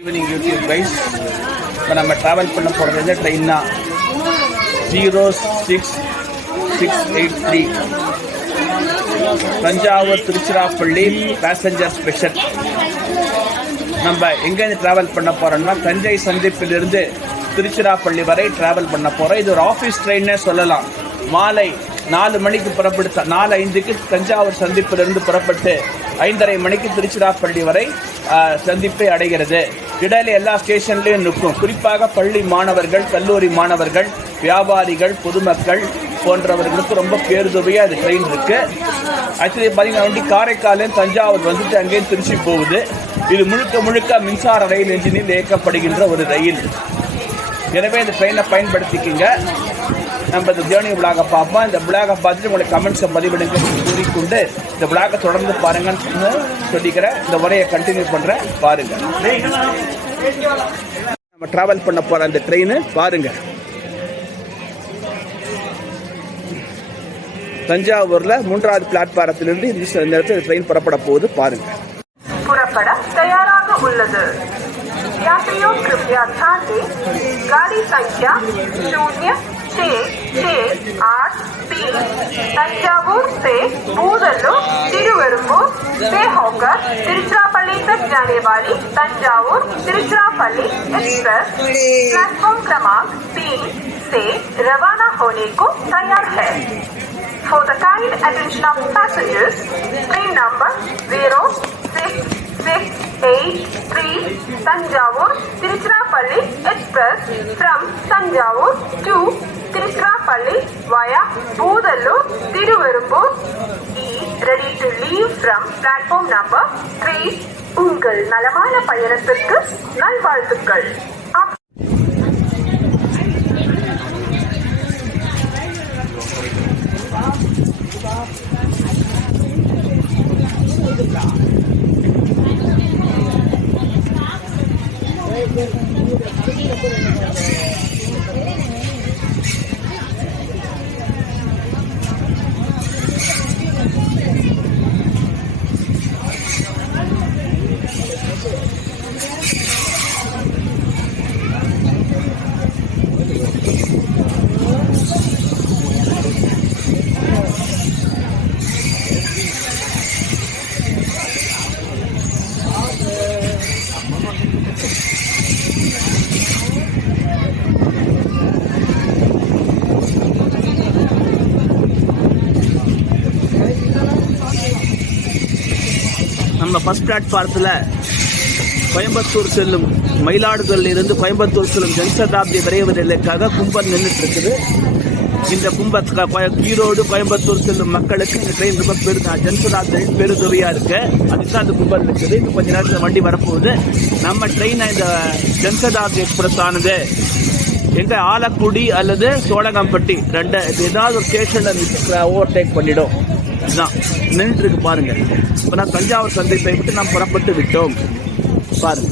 Evening YouTube guys, இப்போ நம்ம travel பண்ண போகிறது ட்ரெயின்னா 06683 தஞ்சாவூர் திருச்சிராப்பள்ளி பேசஞ்சர் ஸ்பெஷல். நம்ம எங்கேருந்து ட்ராவல் பண்ண போகிறோம்னா தஞ்சை சந்திப்பிலிருந்து திருச்சிராப்பள்ளி வரை ட்ராவல் பண்ண போகிறோம். இது ஒரு ஆஃபீஸ் ட்ரெயின்னே சொல்லலாம். மாலை 4 மணிக்கு புறப்படுத்த 4:05க்கு தஞ்சாவூர் சந்திப்பிலிருந்து புறப்பட்டு 5:30 மணிக்கு திருச்சிராப்பள்ளி வரை சந்திப்பை அடைகிறது. இடையில எல்லா ஸ்டேஷன்லையும் நிற்கும். குறிப்பாக பள்ளி மாணவர்கள், கல்லூரி மாணவர்கள், வியாபாரிகள், பொதுமக்கள் போன்றவர்களுக்கு ரொம்ப பேருதவியாக அது ட்ரெயின் இருக்கு. ஆக்சுவலி பார்த்தீங்கன்னா வண்டி காரைக்காலையும் தஞ்சாவூர் வந்துட்டு அங்கேயும் திருச்சி போகுது. இது முழுக்க முழுக்க மின்சார ரயில் என்ஜினில் இயக்கப்படுகின்ற ஒரு ரயில். எனவே இந்த ட்ரெயினை பயன்படுத்திக்கிங்க. நம்ம இந்த ஜேர்னி விளாகை பார்ப்போம். இந்த விளாகை பார்த்துட்டு உங்களுக்கு கமெண்ட்ஸை பதிவிடுங்க கூறிக்கொண்டு இந்த விளாகை தொடர்ந்து பாருங்கன்னு சொல்லிக்கிறேன். இந்த உரையை கண்டினியூ பண்ணுறேன், பாருங்க. நம்ம டிராவல் பண்ண போகிற அந்த ட்ரெயின் பாருங்க. தஞ்சாவூர்ல 3வது பிளாட்பாரத்திலிருந்து இந்த நேரத்தில் ட்ரெயின் புறப்பட போகுது, பாருங்க. புறப்பட தயாராக உள்ளது. यात्रियों कृपया ध्यान दें, गाड़ी संख्या 0668 तंजावुर से बूदलूर तिरुवरुम्बूर से होकर तिरुचिरापल्ली तक जाने वाली तंजावुर तिरुचिरापल्ली एक्सप्रेस प्लेटफॉर्म क्रमांक 3 से रवाना होने को तैयार है. For the kind attention of passengers, train number 0663 Tanjavur Tiruchirappalli Express from Tanjavur to Tiruchirappalli via Budallur Tiruvarumbur is ready to leave from platform number 3. உங்கள் நலமான பயணத்திற்கு நல்வாழ்த்துக்கள். நம்ம ஃபர்ஸ்ட் பிளாட்ஃபாரத்தில் கோயம்புத்தூர் செல்லும், மயிலாடுதுறையில் இருந்து கோயம்புத்தூர் செல்லும் ஜன்சதாப்தி விரைவு நிலையத்துக்காக கும்பல் நின்றுட்டு இருக்குது. இந்த ஈரோடு கோயம்புத்தூர் செல்லும் மக்களுக்கு இந்த ட்ரெயின் ரொம்ப ஜன்சதாப்தி பெருதவியாக இருக்கு. அதுக்கு அந்த கும்பல் இருக்குது. இன்னும் கொஞ்ச நேரத்தில் வண்டி வரப்போகுது. நம்ம ட்ரெயின் இந்த ஜன்சதாப்தி எக்ஸ்பிரஸ் ஆனது எங்க ஆலக்குடி அல்லது சோழகம்பட்டி ஏதாவது ஒரு ஸ்டேஷன்ல ஓவர்டேக் பண்ணிடும். இதுதான் நின்றுட்டு இருக்கு பாருங்க. இப்போ நான் தஞ்சாவூர் சந்திப்பை விட்டு நாம் புறப்பட்டு விட்டோம், பாருங்க.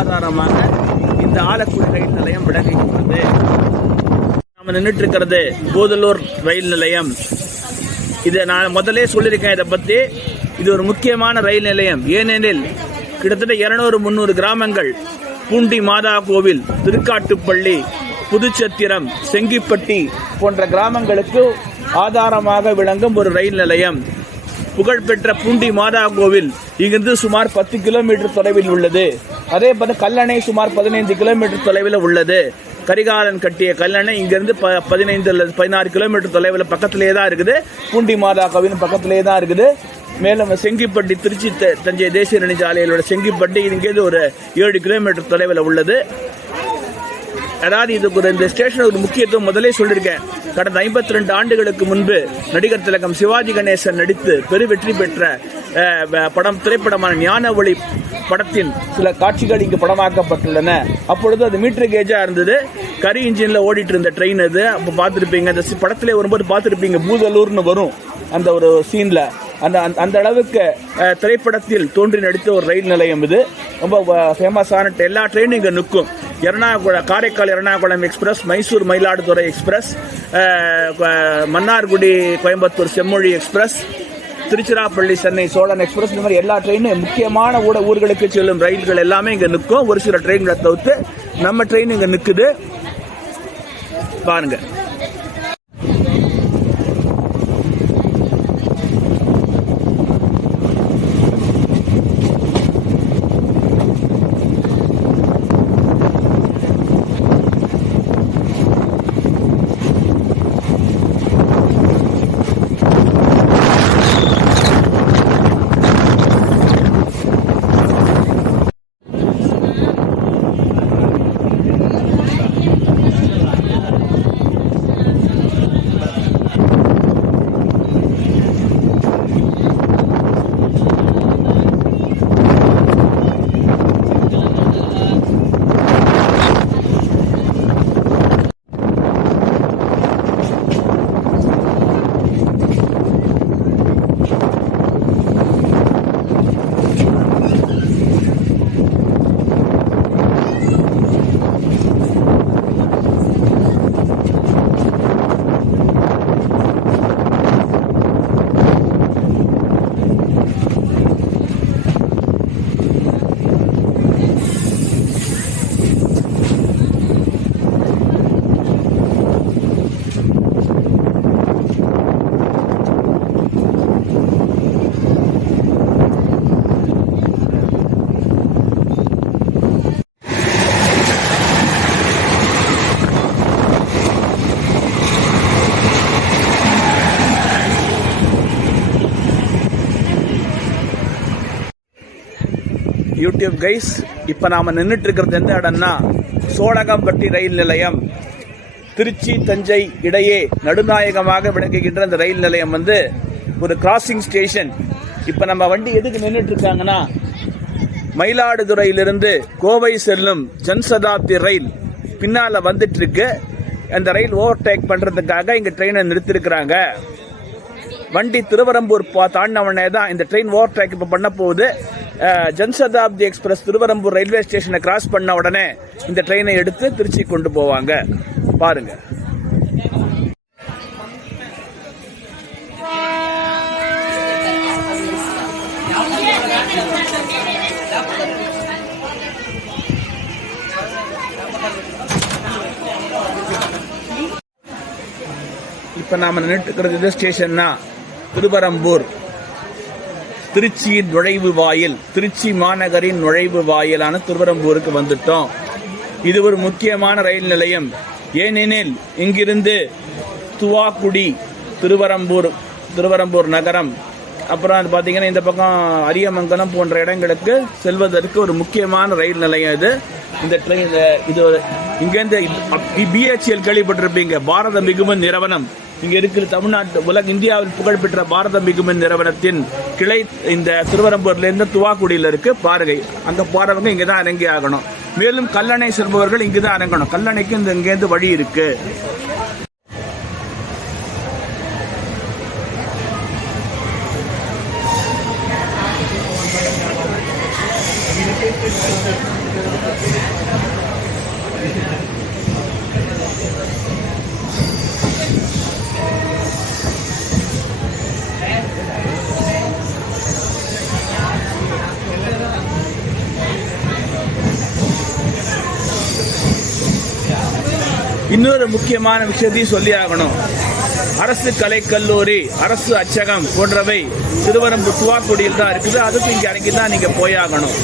ஆதாரமாக இந்த ஆலக்குடி ரயில் நிலையம் விளங்குகிறது. நம்ம நின்றுட்டு இருக்கிறது பூதலூர் ரயில் நிலையம். இதை நான் முதலே சொல்லியிருக்கேன். இதை பற்றி இது ஒரு முக்கியமான ரயில் நிலையம். ஏனெனில் கிட்டத்தட்ட 200-300 கிராமங்கள், பூண்டி மாதா கோவில், திருக்காட்டுப்பள்ளி, புதுச்சத்திரம், செங்கிப்பட்டி போன்ற கிராமங்களுக்கு ஆதாரமாக விளங்கும் ஒரு ரயில் நிலையம். புகழ்பெற்ற பூண்டி மாதா கோவில் இங்கிருந்து சுமார் 10 கிலோமீட்டர் தொலைவில் உள்ளது. அதே போல கல்லணை சுமார் 15 கிலோமீட்டர் தொலைவில் உள்ளது. கரிகாலன் கட்டிய கல்லணை இங்கிருந்து 15 அல்லது 16 கிலோமீட்டர் தொலைவில் பக்கத்திலே தான் இருக்குது. பூண்டி மாதா கோவில் பக்கத்திலே தான் இருக்குது. மேலும் செங்கிப்பட்டி திருச்சி தஞ்சை தேசிய நெடுஞ்சாலையிலோட செங்கிப்பட்டி இங்கேருந்து ஒரு 7 கிலோமீட்டர் தொலைவில் உள்ளது. அதாவது இதுக்கு இந்த ஸ்டேஷன் ஒரு முக்கியத்துவம் முதலே சொல்லியிருக்கேன். கடந்த 52 ஆண்டுகளுக்கு முன்பு நடிகர் திலகம் சிவாஜி கணேசன் நடித்து பெரு வெற்றி பெற்ற திரைப்படமான ஞான ஒளி படத்தின் சில காட்சிகள் இங்கு படமாக்கப்பட்டுள்ளன. அப்பொழுது அது மீட்டர் கேஜா இருந்தது. கரி இன்ஜின்ல ஓடிட்டு இருந்த ட்ரெயின் அது. அப்போ பார்த்துருப்பீங்க, அந்த படத்திலே வரும்போது பார்த்துருப்பீங்க, பூதலூர்னு வரும் அந்த ஒரு சீன்ல. அந்த அளவுக்கு திரைப்படத்தில் தோன்றி நடித்த ஒரு ரயில் நிலையம் இது. ரொம்ப ஃபேமஸான எல்லா ட்ரெயினும் இங்கே நிற்கும். காரைக்கால் எர்ணாகுளம் எக்ஸ்பிரஸ், மைசூர் மயிலாடுதுறை எக்ஸ்பிரஸ், மன்னார்குடி கோயம்புத்தூர் செம்மொழி எக்ஸ்பிரஸ், திருச்சிராப்பள்ளி சென்னை சோழன் எக்ஸ்பிரஸ், இந்த மாதிரி எல்லா ட்ரெயினும் முக்கியமான ஊர்களுக்கு செல்லும் ரயில்கள் எல்லாமே இங்கே நிற்கும். ஒரு சில ட்ரெயின்களை தவிர்த்து நம்ம ட்ரெயின் இங்கே நிற்குது பாருங்க. யூடியூப் கைஸ், இப்போ நாம் நின்றுட்டு இருக்கிறது எந்த இடம்னா சோழகம்பட்டி ரயில் நிலையம். திருச்சி தஞ்சை இடையே நடுநாயகமாக விளங்குகின்ற அந்த ரயில் நிலையம் ஒரு கிராசிங் ஸ்டேஷன். இப்போ நம்ம வண்டி எதுக்கு நின்றுட்டு இருக்காங்கன்னா, மயிலாடுதுறையிலிருந்து கோவை செல்லும் ஜன்சதாப்தி ரயில் பின்னால் வந்துட்டு இருக்கு. அந்த ரயில் ஓவர்டேக் பண்ணுறதுக்காக இங்கே ட்ரெயினை நிறுத்திருக்கிறாங்க. வண்டி திருவரம்பூர் தாண்டினவனே தான் இந்த ட்ரெயின் ஓவர்டேக் இப்போ பண்ண போகுது. ஜன்சதாப்தி எக்ஸ்பிரஸ் திருவரம்பூர் ரயில்வே ஸ்டேஷனை கிராஸ் பண்ண உடனே இந்த ட்ரெயினை எடுத்து திருச்சி கொண்டு போவாங்க. பாருங்க. இப்ப நாம நின்றுட்டு ஸ்டேஷன்னா திருவரம்பூர், திருச்சியின் நுழைவு வாயில், திருச்சி மாநகரின் நுழைவு வாயிலான திருவரம்பூருக்கு வந்துட்டோம். இது ஒரு முக்கியமான ரயில் நிலையம். ஏனெனில் இங்கிருந்து துவாக்குடி, திருவரம்பூர் நகரம், அப்புறம் அது பார்த்தீங்கன்னா இந்த பக்கம் அரியமங்கலம் போன்ற இடங்களுக்கு செல்வதற்கு ஒரு முக்கியமான ரயில் நிலையம் இது. இந்த ட்ரெயின் இது இங்கேருந்து பிஹெச்எல் கேள்விப்பட்டிருப்பீங்க, பாரத மிகுமன் நிறுவனம். இங்க இருக்கிற தமிழ்நாட்டு இந்தியாவில் புகழ்பெற்ற பாரத மிகுமன் நிறுவனத்தின் கிளை இந்த திருவரம்பூர்ல இருந்து துவாக்குடியில் இருக்கு. பாருங்க, அங்க போறவங்க இங்கதான் இறங்கி ஆகணும். மேலும் கல்லணை செல்பவர்கள் இங்குதான் இறங்கணும். கல்லணைக்கு இங்கேருந்து வழி இருக்கு. இன்னொரு முக்கியமான விஷயத்தையும் சொல்லி ஆகணும். அரசு கலைக்கல்லூரி, அரசு அச்சகம் போன்றவை திருவரம்பூர் துவாக்குடியில் தான் இருக்குது. அதுக்கு இங்கே இறங்கி தான் நீங்க போயாகணும்.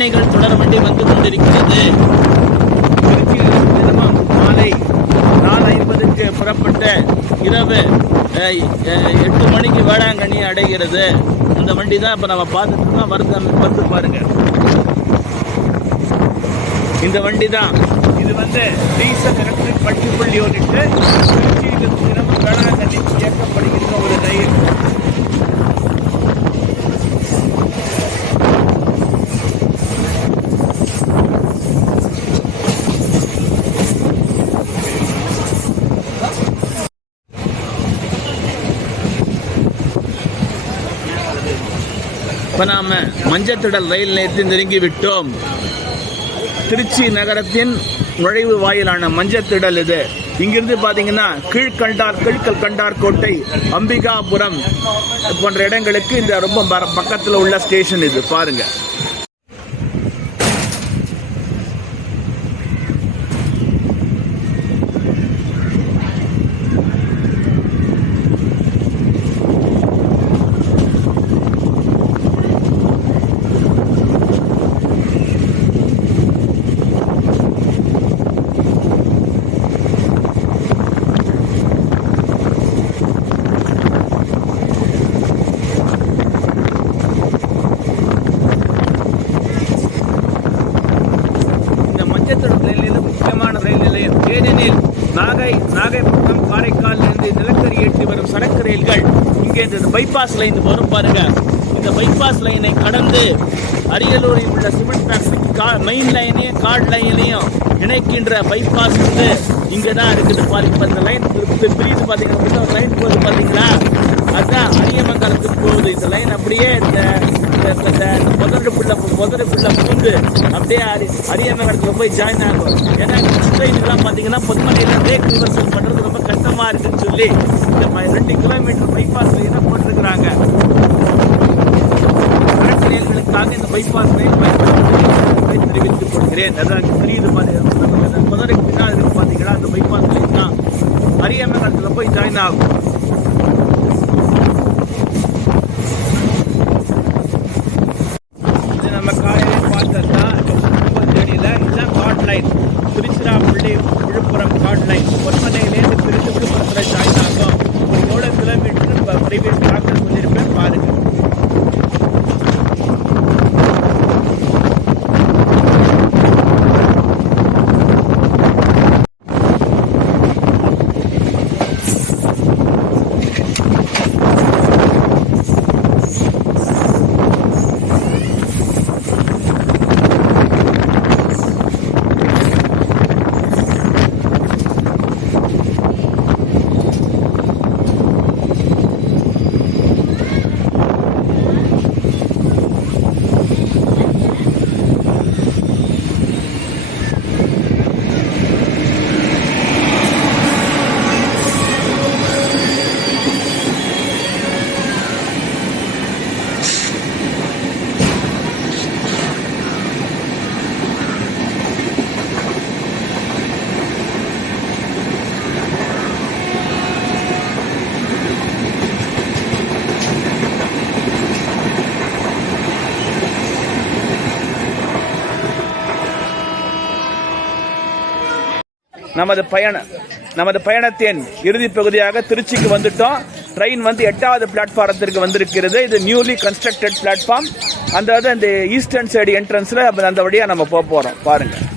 பயணிகள் தொடர் வண்டி வந்து கொண்டிருக்கிறது. திருச்சியில் தினமும் மாலை 4:50க்கு புறப்பட்ட இரவு 8 மணிக்கு வேளாங்கண்ணி அடைகிறது. அந்த வண்டி தான் இப்போ நம்ம பார்த்துட்டு இருக்கோம். வந்து பாருங்க, இந்த வண்டி தான். இது வந்து டீசல் எலக்ட்ரிக் மல்டிபிள் யூனிட். திருச்சியிலிருந்து தினமும் வேளாங்கண்ணிக்கு இயக்கப்படுகின்ற ஒரு ரயில். இப்போ நாம் மஞ்சத்திடல் ரயில் நிலையத்தில் நெருங்கி விட்டோம். திருச்சி நகரத்தின் நுழைவு வாயிலான மஞ்சத்திடல் இது. இங்கிருந்து பார்த்தீங்கன்னா கீழ்கல் கண்டார் கோட்டை, அம்பிகாபுரம் போன்ற இடங்களுக்கு இந்த ரொம்ப பக்கத்தில் உள்ள ஸ்டேஷன் இது. பாருங்க, முக்கியமான ரயில் நிலையம். ஏனெனில் நாகைப்பட்டினம் காரைக்காலிலிருந்து நிலக்கரி ஏற்றி வரும் சரக்கு ரயில்கள் இங்கே இந்த பைபாஸ் லைன் வரும் பாருங்க. இந்த பைபாஸ் லைனை கடந்து அரியலூரில் உள்ள சிமெண்ட் ஃபேக்டரிக்கு மெயின் லைனையும் கார்டு லைனையும் இணைக்கின்ற பைபாஸ் வந்து இங்கே தான் இருக்குது பாருங்க. இந்த லைன் பிரியுது பார்த்தீங்கன்னா, ஒரு லைன் போகுது பார்த்தீங்களா, அதுதான் அரியமங்கலத்துக்கு போகுது. இந்த லைன் அப்படியே இந்த முதலுக்குள்ள பூந்து அப்படியே அரியமங்கலத்துல போய் ஜாயின் ஆகும். ஏன்னா ட்ரெயின்லாம் பார்த்தீங்கன்னா பொதுமலையில் பிரேக் ரிவர்சல் பண்ணுறது ரொம்ப கஷ்டமாக இருக்குன்னு சொல்லி இந்த 2 கிலோமீட்டர் பைபாஸ் லைனை போட்டிருக்கிறாங்க. ரயில்களுக்காக இந்த பைபாஸ் லைன் தெரிவித்துக் கொள்கிறேன். அதான் தெரியுது பாருங்க, முதலுக்கு பின்னால் இருக்கு பார்த்தீங்களா, அந்த பைபாஸ் லைன் தான் அரியமங்கலத்தில் போய் ஜாயின் ஆகும். நம்ம காலையில் பார்த்தா இதுதான் chord line, Tiruchirappalli Villupuram chord line. பொன்மலையிலேருந்து திருச்சி விழுப்புரத்தில் ஜாயின் ஆகும். எவ்வளோ கிலோமீட்டர் பிரைவேட் டாக்டர் சொல்லியிருப்பேன் பாருங்க. நமது பயணத்தின் இறுதி பகுதியாக திருச்சிக்கு வந்துட்டோம். ட்ரெயின் வந்து 8வது பிளாட்ஃபாரத்திற்கு வந்திருக்கிறது. இது நியூலி கன்ஸ்ட்ரக்டட் பிளாட்ஃபார்ம். அந்த ஈஸ்டர்ன் சைடு என்ட்ரன்ஸில் அந்த வழியாக நம்ம போக போகிறோம் பாருங்கள்.